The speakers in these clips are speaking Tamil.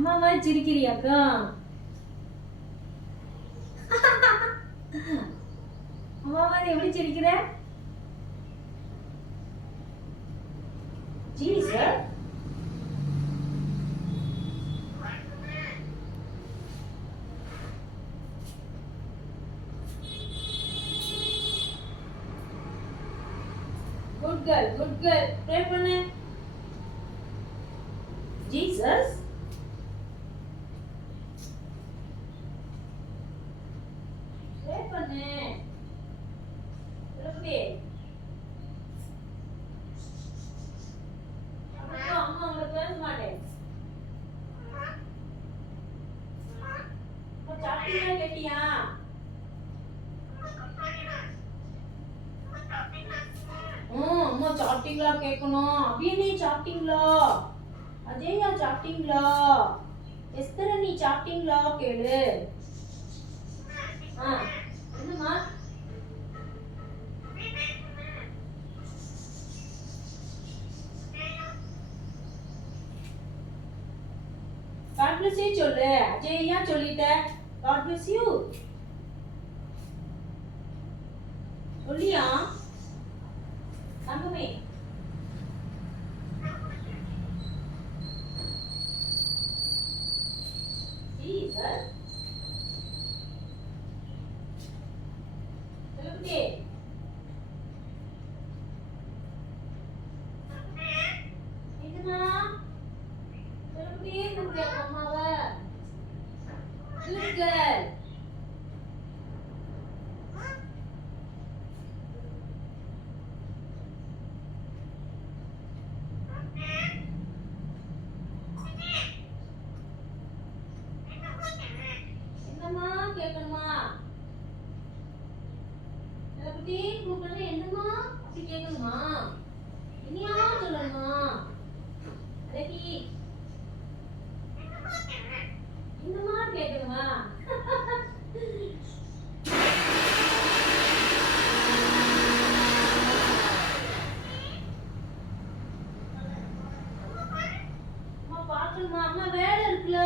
அம்மாவா சிரிக்கிறியாக்கா? அம்மாவா எப்படி சிரிக்கிற? Jesus good girl, good girl. Pray பண்ணு. ஜீசஸ் ப்ரே பண்ணு. சொல்லுடி. அம்மா உங்களை பேச மாட்டேன். சாப்பிட்டீங்களா கேட்டியா? அம்மா சாப்பிட்டீங்களா கேட்கணும். அபியனே சாப்பிட்டீங்களா? அஜயா சாப்பிட்டீங்களா? எஸ்தர நீ சாப்பிட்டீங்களா கேளு. என்னம்மா? God bless you சொல்லு. அஜயா சொல்லிட்ட. God bless you. சொல்லியா? தங்கமே. ஜீசஸ். சொல்லுடி. இதுனா சொல்லுடி நம்முடைய அம்மாவை. Good girl. என்னம்மா கேட்கணுமா? எப்படி கூப்பிடுறது? என்னம்மா அப்படி கேட்கணுமா? இனியா சொல்லணுமா? அழகி என்னம்மா கேட்கணுமா? அம்மா பார்க்கணுமா? அம்மா வேலை இருக்குல்ல.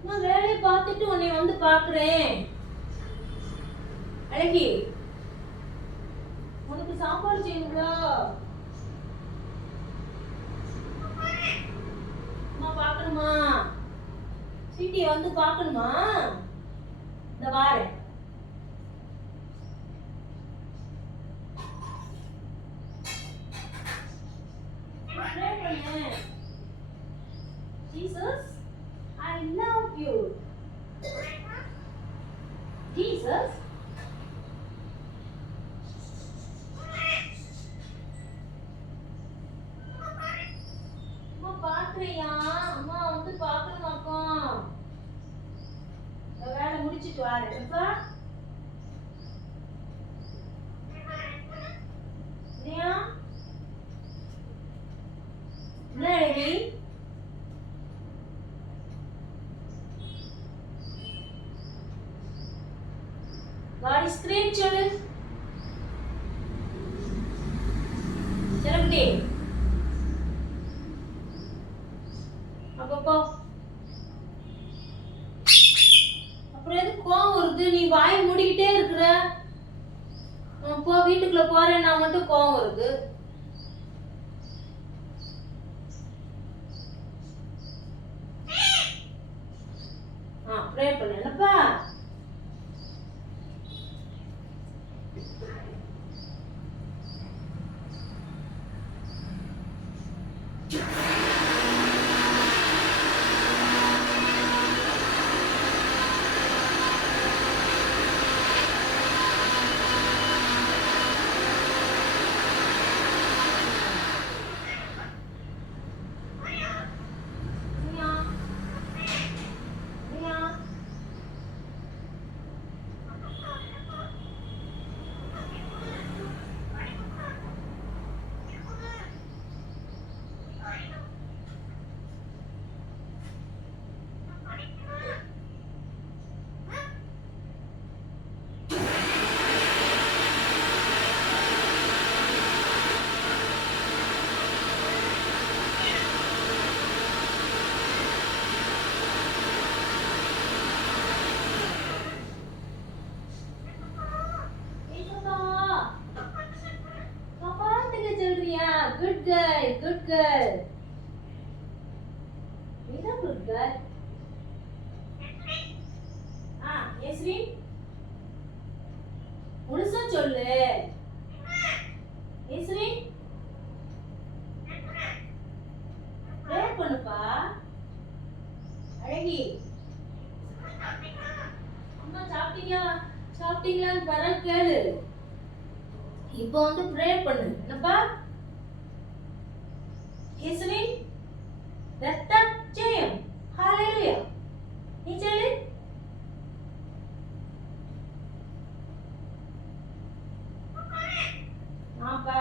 அம்மா வேலையை பார்த்துட்டு உன்னை வந்து பார்க்குறேன். அழகி உனக்கு சாப்பாடு செய்யணுங்களா? அம்மா பார்க்கணுமா? சீட்டியை வந்து பார்க்கணுமா? இந்த வாரேன். Jesus, I love you. Jesus. அம்மா பார்க்கறியா? அம்மா வந்து பார்க்கணுமாக்கும். வேலை முடிச்சிட்டு வரேன். எப்பா? இல்லையா? என்ன அழகி? God is great சொல்லு. செலவுடி. அப்பப்போ அப்புறம் எதுக்கு கோவம் வருது? நீ வாய் மூடிக்கிட்டே இருக்கிற. போ, வீட்டுக்குள்ள போறேன் நான் மட்டும் கோவம் வருது. ப்ரே பண்ணு. என்னப்பா? girl, good girl. You're a good girl. Yesri, முழுசா சொல்லு. Yesri, ப்ரே பண்ணுப்பா. அழகி, அம்மா சாப்பிட்டீங்களான்னு பர கேளு. இப்போ வந்து ப்ரே பண்ணு. என்னப்பா? Yesri, ரத்த ஜெயம். ஹalleluya. நீ சொல்லு.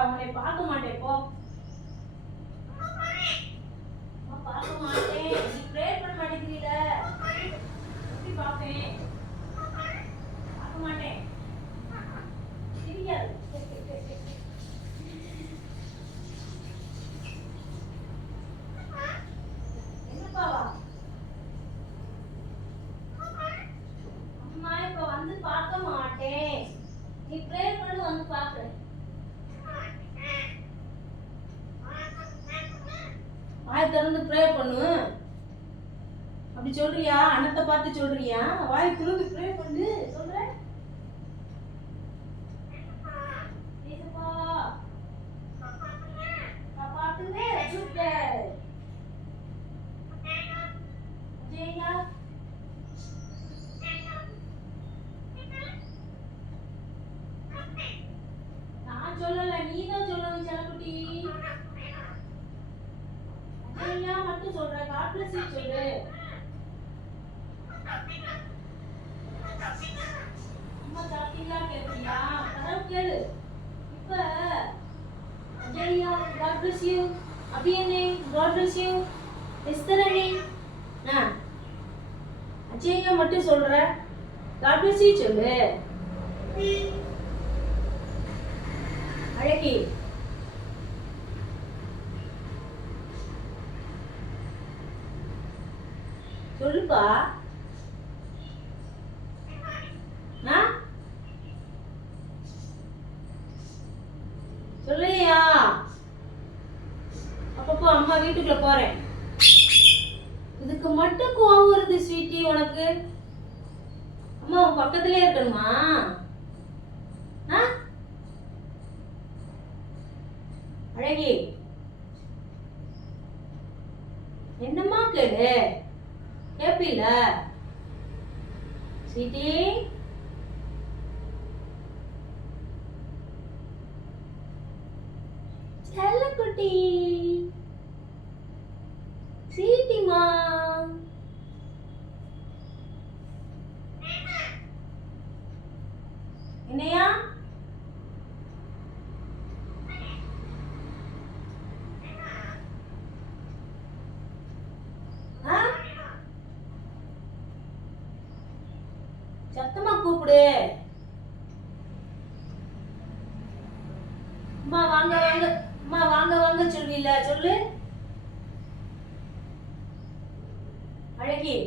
உன்னை பார்க்க மாட்டேன் போ. பார்க்க மாட்டேன். நீ ப்ரே பண்ண மாட்டேங்கிறீல. எப்படி பார்ப்பேன்? பார்க்க மாட்டேன். தெரியாது. என்னப்பாவா? அம்மா இப்ப வந்து பார்க்க மாட்டேன். நீ ப்ரே பண்ணு, வந்து பார்க்கிறேன். வாய் திறந்து ப்ரே பண்ணு. அப்படி சொல்றியா? அண்ணத்தை பார்த்து சொல்றியா? வாய் திறந்து ப்ரே பண்ணு சொல்றேன். ஏசப்பா நான் பார்த்துக்கிறேன். சூப்பர். ஜெயா நான் சொல்லல, நீ தான் சொல்லணும் செல்லக்குட்டி. ஐயா மட்டும் சொல்ற. God bless you சொல்லு. அம்மா சாப்பிட்டீங்களா கேட்குறியா? பரவாயில்ல கேளு. இப்ப அஜய்யா God bless you, அபியனே God bless you, எஸ்தரனே அஜய்யா மட்டும் சொல்ற. God bless you சொல்லு. அழகி, சொல்லுப்பா. சொல்லையா? அப்பப்போ அம்மா வீட்டுக்குள்ள போறேன். இதுக்கு மட்டும் கோவம் வருது ஸ்வீட்டி உனக்கு? அம்மா உன் பக்கத்திலே இருக்கணுமா? அழகி, என்னம்மா கேளு. கேப்பில ஸ்வீட்டி? செல்லக்குட்டி ஸ்வீட்டிமா. என்னையா? சத்தமா கூப்பிடு. அம்மா வாங்க வாங்க, அம்மா வாங்க வாங்க சொல்வீல சொல்லு. அழகி,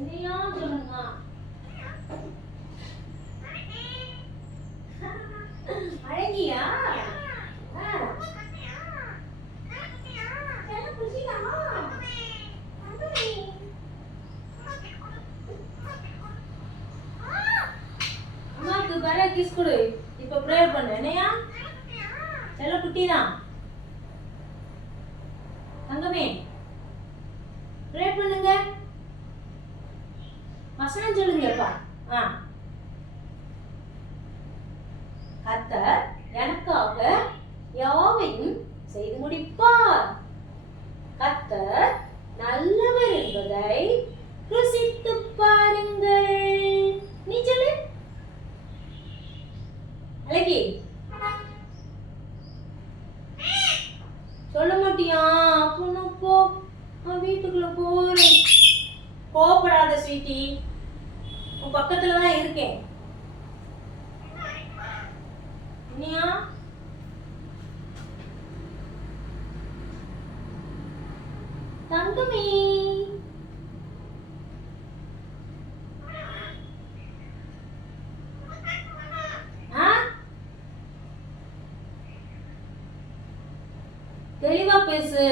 என்னையா சொல்லுங்க. அழகியா? அம்மாக்கு வர கிஸ் கொடு. இப்ப ப்ரேயர் பண்ணு. என்னையா? செல்ல குட்டி தான். தங்கமே ப்ரே பண்ணுங்க. வசனம் சொல்லுங்கப்பா. கர்த்தர் எனக்காக யாவையும் செய்து முடிப்பார். கர்த்தர் நல்லவர் என்பதை ருசித்து பாருங்கள். நீ சொல்லு அழகி. சொல்ல மாட்டியா? அப்போ போ, வீட்டுக்குள்ள போறேன். கோபப்படாத ஸ்வீட்டி. உன் பக்கத்துல தான் இருக்கேன். என்னையா தங்கமே? தெளிவா பேசு.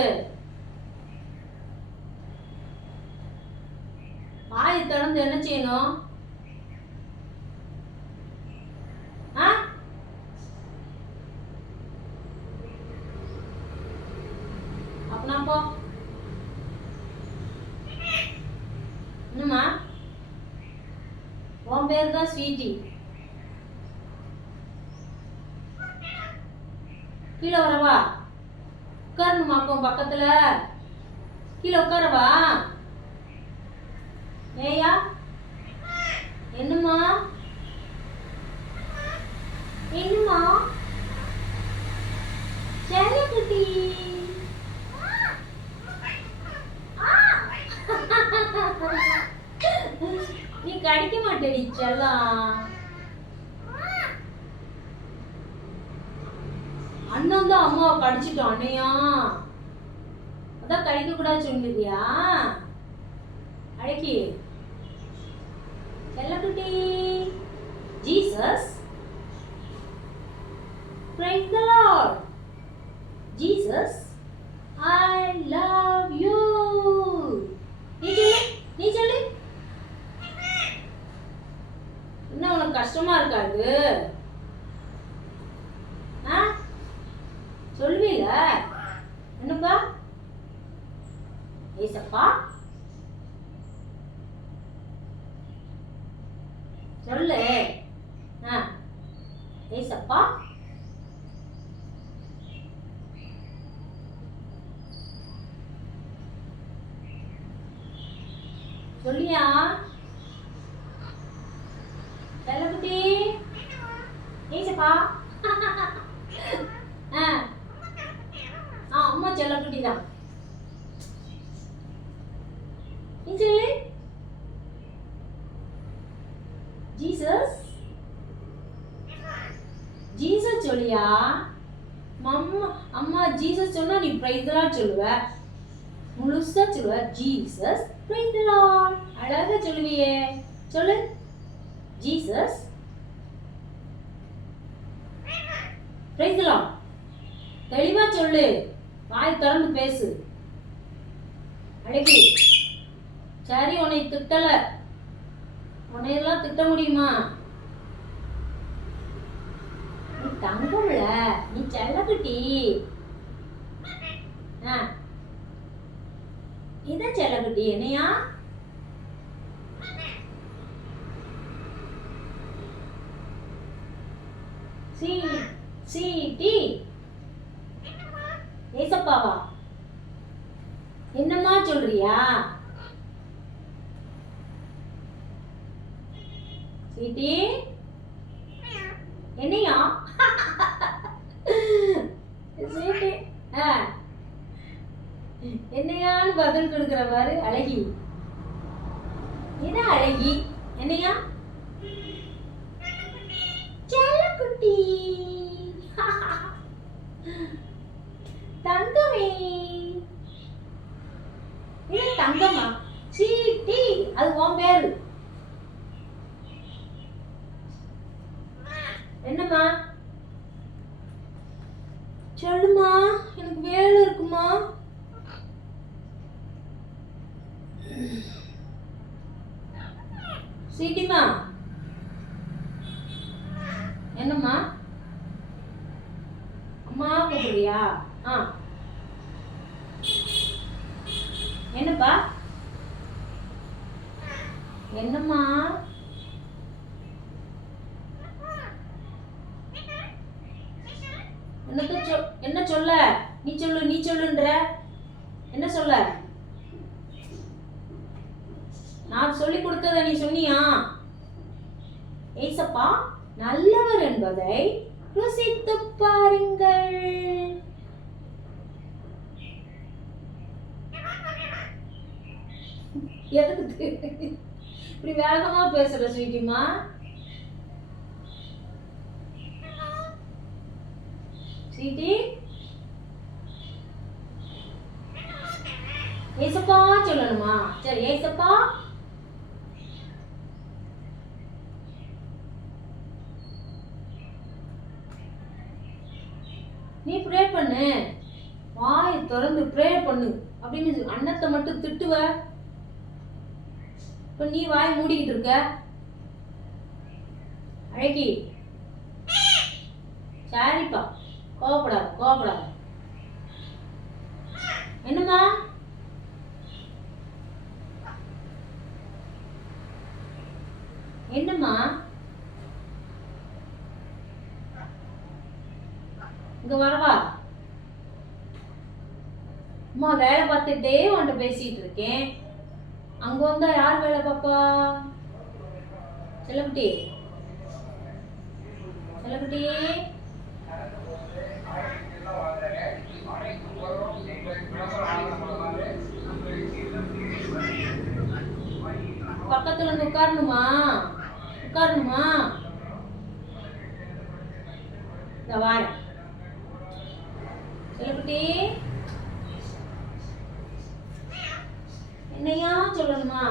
வாயை திறந்து என்ன செய்யணும்? அப்பனா போ. என்னம்மா? உன் பேர் தான் ஸ்வீட்டி. கீழே வரவா? உட்காரணுமா? அப்போ பக்கத்துல கீழே உட்காரவா? ஏயா என்னம்மா? என்னம்மா? செல்லக்குட்டி நீ கடிக்க மாட்டேடி செல்லம். அண்ணன் தான் அம்மாவை கடிச்சிட்டோம். அண்ணையா அதான் கடிக்க கூடாது சொல்லுதியா? அழகி செல்லக்குட்டி. Jesus praise the Lord. Jesus I love you. நீ சொல்லு. என்ன உனக்கு கஷ்டமா இருக்காது? சொல்லுவீல? என்னப்பா? ஏசப்பா சொல்லு. ஏசப்பா சொல்லியா? செல்லக்குட்டி ஏசப்பா. அம்மா செல்லக்குட்டி தான். நீ சொல்லு. ஜீசஸ் ஜீசஸ் சொல்லியா? அம்மா ஜீசஸ் சொன்னா நீ பிரைஸ் தி லார்ட் சொல்லுவ. முழுசா சொல்லுவ. ஜீசஸ் பிரைஸ் தி லார்ட் அழகா சொல்லுவியே. சொல்லு. ஜீசஸ் பிரைஸ் தி லார்ட் தெளிவா சொல்லு. வாய் திறந்து பேசு. அழகி சரி, உன்னை திட்டல. உன்னையெல்லாம் திட்ட முடியுமா? நீ தங்கம்ல, நீ செல்லக்குட்டி. இதான் செல்லக்குட்டி. என்னையா? சி ஏசப்பாவா? என்னம்மா சொல்றியா? சீட்டி என்னையா? சீட்டி என்னையான்னு பதில் கொடுக்குற பாரு. அழகி என்ன அழகி? என்னையா? செல்லக்குட்டி தங்கமே. இது தங்கம்மா. சீட்டி அது உன் பேரு. என்னம்மா? சொல்லுமா. எனக்கு வேலை இருக்குமா? சீட்டிமா என்னம்மா? அம்மா கூப்பிடுறியா? என்னப்பா? என்னம்மா? என்ன சொல்ல? நீ சொல்லுன்ற. என்ன சொல்ல? நான் சொல்லி கொடுத்தத நீ சொன்னியா? ஏசப்பா நல்லவர் என்பதை ருசித்து பாருங்கள். எதுக்கு இப்படி வேகமா பேசுற ஸ்வீட்டிமா? ஸ்வீட்டி ஏசப்பா சொல்லணுமா? சரி ஏசப்பா. நீ ப்ரே பண்ணு, வாய் திறந்து ப்ரே பண்ணு அப்படின்னு அண்ணத்தை மட்டும் திட்டுவ. இப்ப நீ வாய் மூடிக்கிட்டு இருக்க. அழகி சரிப்பா, கோவப்படாத கோவப்படாத. என்னம்மா? என்னம்மா? இங்க வரவா? அம்மா வேலை பார்த்துட்டே உன்கிட்ட பேசிட்டு இருக்கேன். அங்க வந்தா யார் வேலை பாப்பா? செல்லக்குட்டி செல்லக்குட்டி பக்கத்துல வந்து உட்காரணுமா? உட்காரணுமா? இந்த வாரேன். செல்லக்குட்டி என்னையா சொல்லணுமா?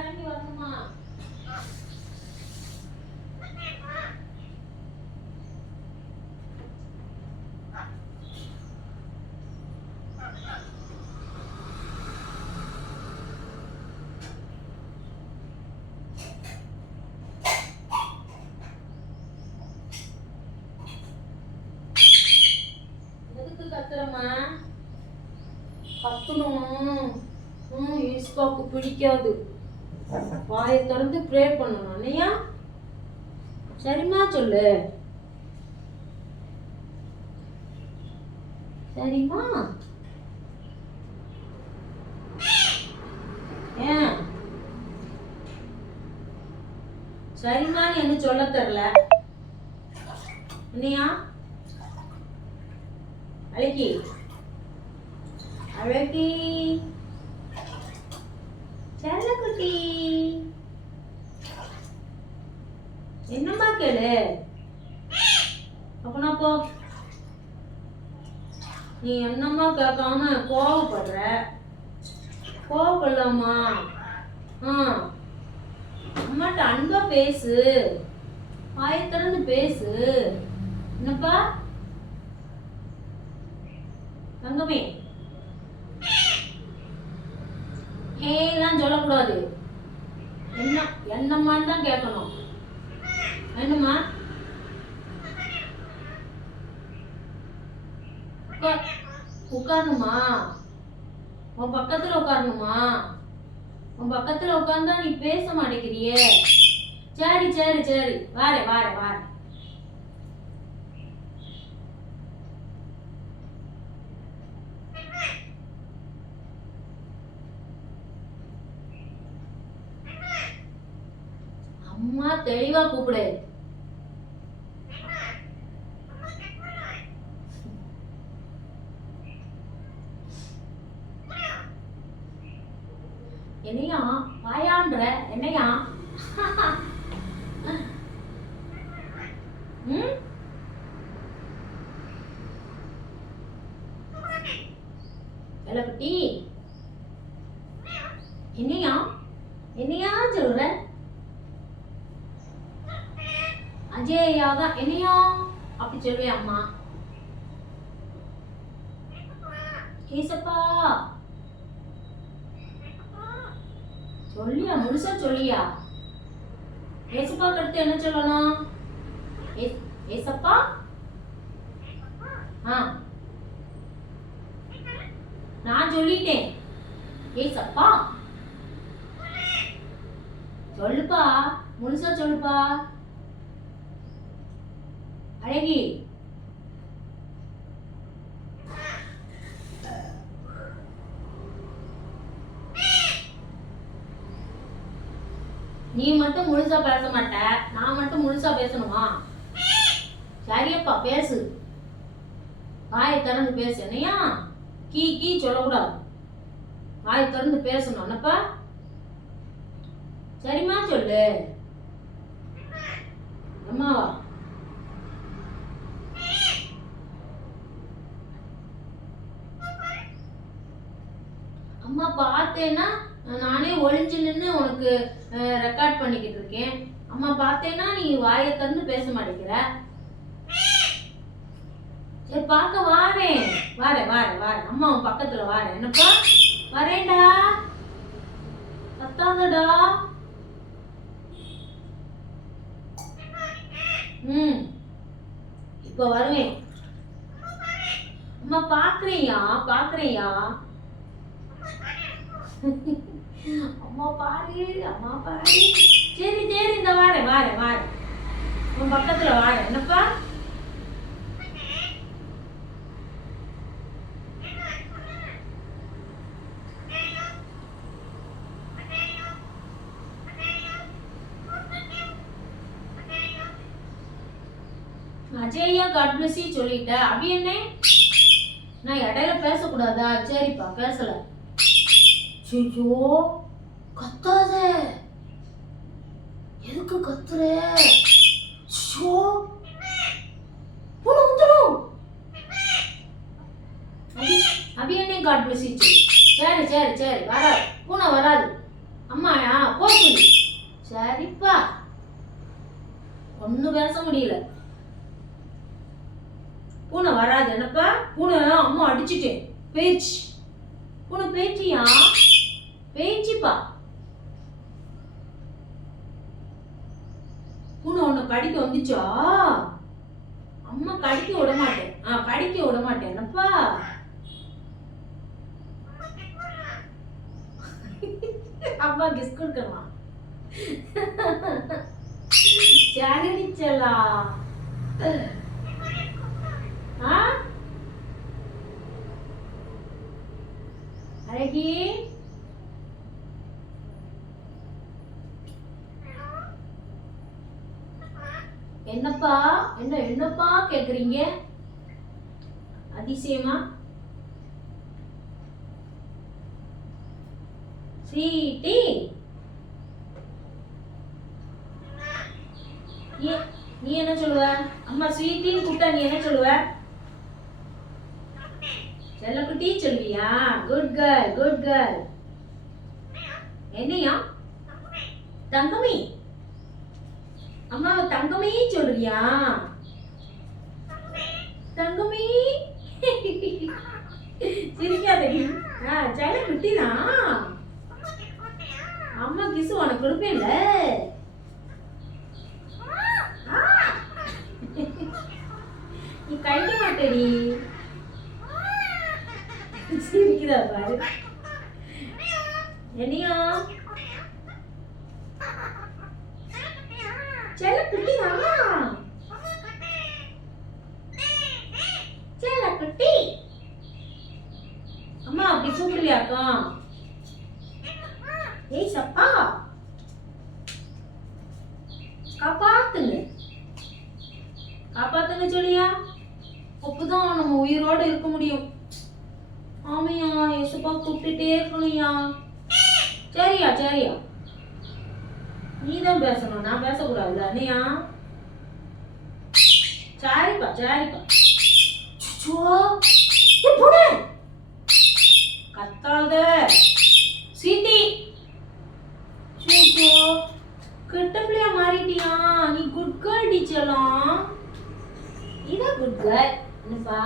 இறங்கி வரணுமா? எதுக்கு கத்துறமா? கத்தணும். ஈஸ்பாக்கு பிடிக்காது. வாயை திறந்து ப்ரே பண்ணணும் இல்லையா? சரிம்மா சொல்லு. சரிம்மா. ஏன் சரிம்மான்னு என்ன சொல்ல தெரியல இல்லையா? அழகி அழகி செல்லக்குட்டி என்னம்மா கேளு. அப்பனா போ. நீ என்னம்மா கேட்காம கோவப்படுற? கோவப்படலாமா? அம்மாட்ட அன்பா பேசு, வாயை திறந்து பேசு. என்னப்பா தங்கமே? ஏலாம் சொல்லக்கூடாது. என்ன என்னம்மான்னு தான் கேட்கணும். என்னம்மா? உட்காரணுமா? உன் பக்கத்துல உட்காரணுமா? உன் பக்கத்துல உட்கார்ந்தா நீ பேச மாட்டேங்கிறியே. சரி சரி சரி வாரே வாரே வாரே. அம்மா தெளிவா கூப்பிடு. என்னையா வாயான்ற என்னையா? செல்லக்குட்டி என்னையா என்னையா சொல்ற? அஜயாதான் என்னையா அப்படி சொல்லுவேன் அம்மா. ஏசப்பா சொல்லியா? முழுசா சொல்லியா? ஏசப்பா அடுத்து என்ன சொல்லணும்? ஏசப்பா. நான் சொல்லிட்டேன். ஏசப்பா சொல்லுப்பா, முழுசா சொல்லுப்பா. அழகி நீ மட்டும் முழுசா பேச மாட்ட, நான் மட்டும் முழுசா பேசணுமா? சரியப்பா பேசு, வாயை திறந்து பேசு. என்னையா கீ கீ சொல்லக்கூடாது, வாயை திறந்து பேசணும். என்னப்பா சரிம்மா சொல்லு. அம்மாவா? அம்மா பார்த்தேன்னா நானே ஒளிஞ்சு நின்று உனக்கு ரெக்கார்ட் பண்ணிக்கிட்டு இருக்கேன். அம்மா பார்த்தேன்னா நீ வாயை திறந்து பேச மாட்டேங்கிற. சரி பார்க்க வாரேன் வாரேன் வாரேன் வாரேன், அம்மா உன் பக்கத்துல வாரேன். என்னப்பா வரேன்டா, கத்தாதடா. இப்ப வருவேன். அம்மா பாக்குறேயா பாக்குறேயா. அம்மா பாரு அம்மா பாரு. சரி சரி இந்த வாரேன் வாரேன் வாரேன், உன் பக்கத்துல வாரேன். என்னப்பா அஜய்யா காட் பிளஸ் யூ சொல்லிட்ட. அபி என்ன நான் இடையில பேசக்கூடாதா? சரிப்பா பேசல. ஐயோ கத்தாத, எதுக்கு கத்துற? ஐயோ பூனை வந்துடும். அபி என்ன காட் பிளஸ் யூ சொல்லு. சரி சரி சரி வராது, பூனை வராது. அம்மாயா போ சொல்லு. சரிப்பா ஒன்னும் பேச முடியல. பூனை வராது. என்னப்பா பூனை அம்மா அடிச்சுட்டேன் பேச்சு. பூனை பேச்சியா பேச்சிப்பா. பூனை உன்னை கடிக்க வந்துச்சா? அம்மா கடிக்க விட மாட்டேன், கடிக்க விட மாட்டேன். என்னப்பா அப்பா கிஸ் கொடுக்கலாம். சேகரிச்சலா அழகி. என்னப்பா என்னப்பா கேக்குறீங்க? அதிசயமா? ஸ்வீட்டி நீ என்ன சொல்லுவ? அம்மா ஸ்வீட்டின்னு கூப்பிட்டா நீ என்ன சொல்லுவ? செல்லக்குட்டி சொல்வியா? Good girl good girl. என்னையா தங்கமி? அம்மாவை தங்கமி சொல்றியா? தங்கமி சிரிக்காதடி. செல்லக்குட்டி தான். அம்மா கிசு உனக்கு கொடுப்பேன்ல. நீ கழிக்க மாட்டேடி. சிரிக்கிறா பாரு. என்னையா செல்லக்குட்டி தான். செல்லக்குட்டி அம்மா அப்படி கூப்பிடலையாக்கா? ஏய் சப்பா காப்பாத்துங்க காப்பாத்துங்க சொல்லியா. அப்பதான் நம்ம உயிரோட இருக்க முடியும். ஆமையா ஏசப்பா கூப்பிட்டுட்டே இருக்கணும்யா. சரியா சரியா, நீதான் பேசணும், நான் பேசக்கூடாது. அண்ணையா சரிப்பா சரிப்பா. கத்தாத சீட்டி. கெட்ட பிள்ளையா மாறிட்டியா நீ? குட் கேர்ள் டீச்சர்லாம். நீதான் குட் கேர்ள். என்னப்பா